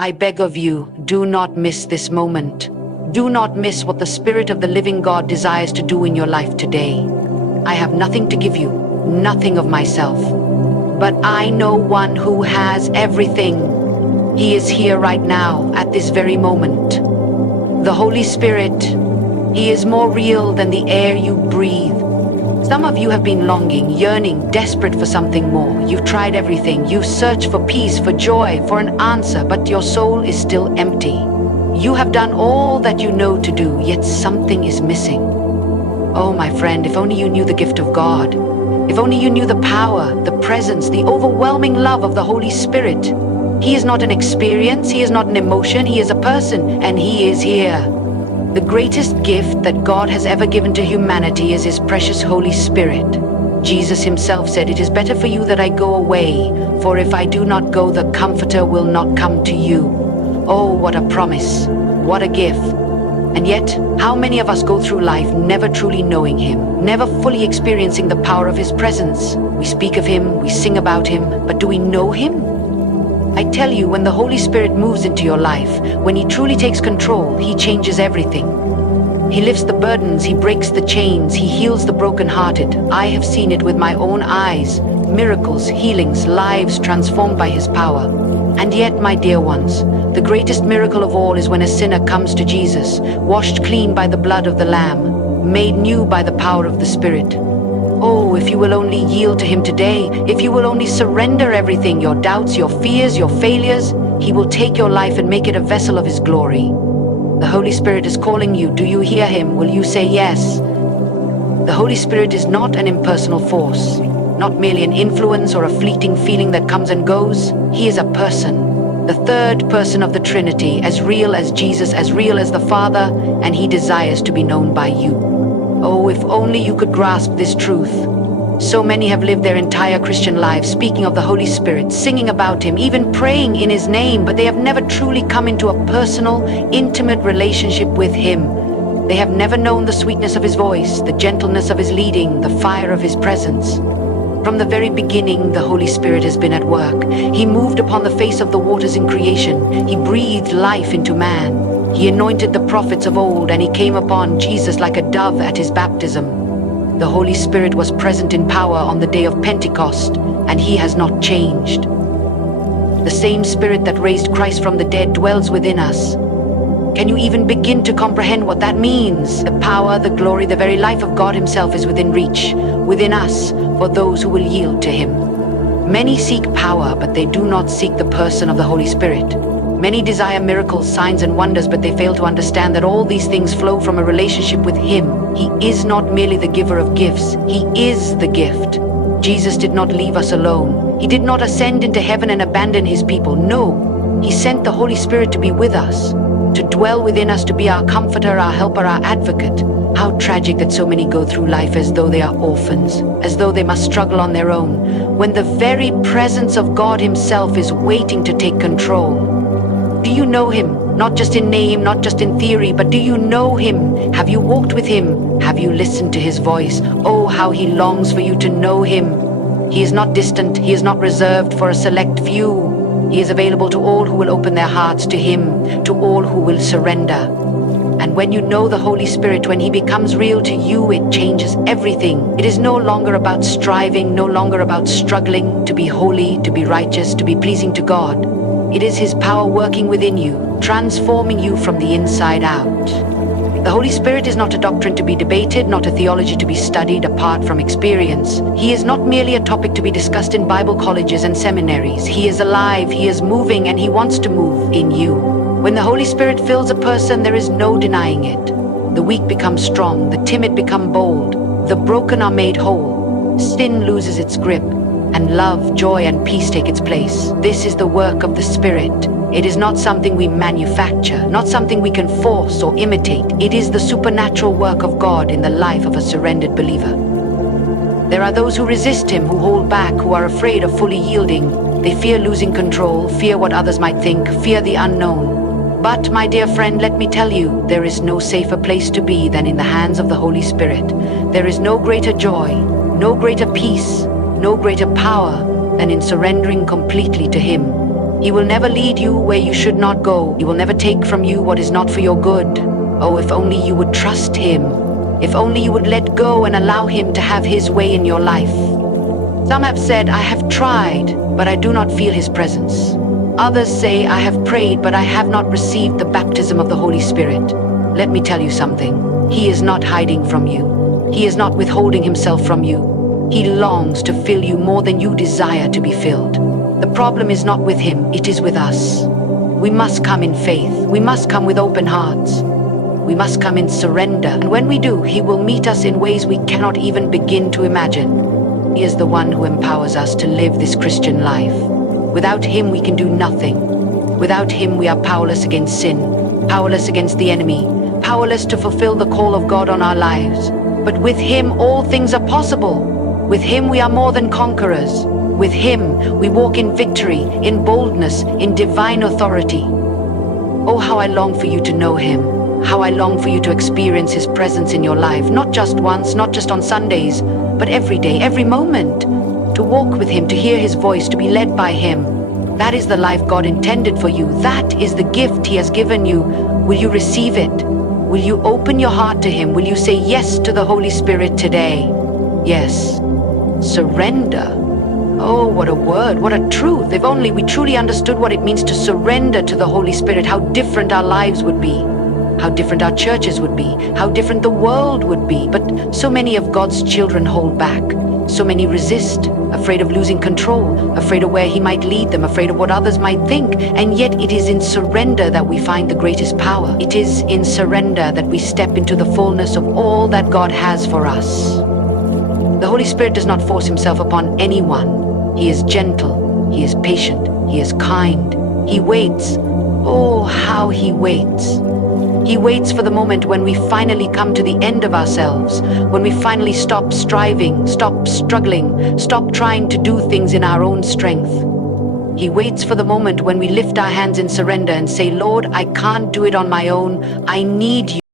I beg of you, do not miss this moment. Do not miss what the Spirit of the living God desires to do in your life today. I have nothing to give you, nothing of myself. But I know one who has everything. He is here right now, at this very moment. The Holy Spirit, He is more real than the air you breathe. Some of you have been longing, yearning, desperate for something more. You've tried everything. You've searched for peace, for joy, for an answer, but your soul is still empty. You have done all that you know to do, yet something is missing. Oh, my friend, if only you knew the gift of God. If only you knew the power, the presence, the overwhelming love of the Holy Spirit. He is not an experience, He is not an emotion, He is a person, and He is here. The greatest gift that God has ever given to humanity is His precious Holy Spirit. Jesus Himself said, "It is better for you that I go away, for if I do not go, the Comforter will not come to you." Oh, what a promise, what a gift. And yet, how many of us go through life never truly knowing Him, never fully experiencing the power of His presence? We speak of Him, we sing about Him, but do we know Him? I tell you, when the Holy Spirit moves into your life, when He truly takes control, He changes everything. He lifts the burdens, He breaks the chains, He heals the brokenhearted. I have seen it with my own eyes. Miracles, healings, lives transformed by His power. And yet, my dear ones, the greatest miracle of all is when a sinner comes to Jesus, washed clean by the blood of the Lamb, made new by the power of the Spirit. Oh, if you will only yield to Him today, if you will only surrender everything, your doubts, your fears, your failures, He will take your life and make it a vessel of His glory. The Holy Spirit is calling you. Do you hear Him? Will you say yes? The Holy Spirit is not an impersonal force, not merely an influence or a fleeting feeling that comes and goes. He is a person, the third person of the Trinity, as real as Jesus, as real as the Father, and He desires to be known by you. Oh, if only you could grasp this truth. So many have lived their entire Christian lives speaking of the Holy Spirit, singing about Him, even praying in His name, but they have never truly come into a personal, intimate relationship with Him. They have never known the sweetness of His voice, the gentleness of His leading, the fire of His presence. From the very beginning, the Holy Spirit has been at work. He moved upon the face of the waters in creation. He breathed life into man. He anointed the prophets of old, and He came upon Jesus like a dove at His baptism. The Holy Spirit was present in power on the day of Pentecost, and He has not changed. The same Spirit that raised Christ from the dead dwells within us. Can you even begin to comprehend what that means? The power, the glory, the very life of God Himself is within reach, within us, for those who will yield to Him. Many seek power, but they do not seek the person of the Holy Spirit. Many desire miracles, signs, and wonders, but they fail to understand that all these things flow from a relationship with Him. He is not merely the giver of gifts, He is the gift. Jesus did not leave us alone. He did not ascend into heaven and abandon His people. No, He sent the Holy Spirit to be with us, to dwell within us, to be our comforter, our helper, our advocate. How tragic that so many go through life as though they are orphans, as though they must struggle on their own, when the very presence of God Himself is waiting to take control. Do you know Him? Not just in name, not just in theory, but do you know Him? Have you walked with Him? Have you listened to His voice? Oh, how He longs for you to know Him. He is not distant. He is not reserved for a select few. He is available to all who will open their hearts to Him, to all who will surrender. And when you know the Holy Spirit, when He becomes real to you, it changes everything. It is no longer about striving, no longer about struggling to be holy, to be righteous, to be pleasing to God. It is His power working within you, transforming you from the inside out. The Holy Spirit is not a doctrine to be debated, not a theology to be studied apart from experience. He is not merely a topic to be discussed in Bible colleges and seminaries. He is alive, He is moving, and He wants to move in you. When the Holy Spirit fills a person, there is no denying it. The weak become strong, the timid become bold, the broken are made whole, sin loses its grip, and love, joy, and peace take its place. This is the work of the Spirit. It is not something we manufacture, not something we can force or imitate. It is the supernatural work of God in the life of a surrendered believer. There are those who resist Him, who hold back, who are afraid of fully yielding. They fear losing control, fear what others might think, fear the unknown. But, my dear friend, let me tell you, there is no safer place to be than in the hands of the Holy Spirit. There is no greater joy, no greater peace, no greater power than in surrendering completely to Him. He will never lead you where you should not go. He will never take from you what is not for your good. Oh, if only you would trust Him. If only you would let go and allow Him to have His way in your life. Some have said, I have tried, but I do not feel His presence. Others say, I have prayed, but I have not received the baptism of the Holy Spirit. Let me tell you something. He is not hiding from you. He is not withholding Himself from you. He longs to fill you more than you desire to be filled. The problem is not with Him, it is with us. We must come in faith. We must come with open hearts. We must come in surrender. And when we do, He will meet us in ways we cannot even begin to imagine. He is the one who empowers us to live this Christian life. Without Him, we can do nothing. Without Him, we are powerless against sin, powerless against the enemy, powerless to fulfill the call of God on our lives. But with Him, all things are possible. With Him, we are more than conquerors. With Him, we walk in victory, in boldness, in divine authority. Oh, how I long for you to know Him. How I long for you to experience His presence in your life, not just once, not just on Sundays, but every day, every moment. To walk with Him, to hear His voice, to be led by Him. That is the life God intended for you. That is the gift He has given you. Will you receive it? Will you open your heart to Him? Will you say yes to the Holy Spirit today? Yes. Surrender. Oh, what a word, what a truth. If only we truly understood what it means to surrender to the Holy Spirit, how different our lives would be. How different our churches would be, how different the world would be. But so many of God's children hold back. So many resist, afraid of losing control, afraid of where He might lead them, afraid of what others might think. And yet it is in surrender that we find the greatest power. It is in surrender that we step into the fullness of all that God has for us. The Holy Spirit does not force Himself upon anyone. He is gentle, He is patient, He is kind. He waits. Oh, how He waits. He waits for the moment when we finally come to the end of ourselves, when we finally stop striving, stop struggling, stop trying to do things in our own strength. He waits for the moment when we lift our hands in surrender and say, Lord, I can't do it on my own. I need you.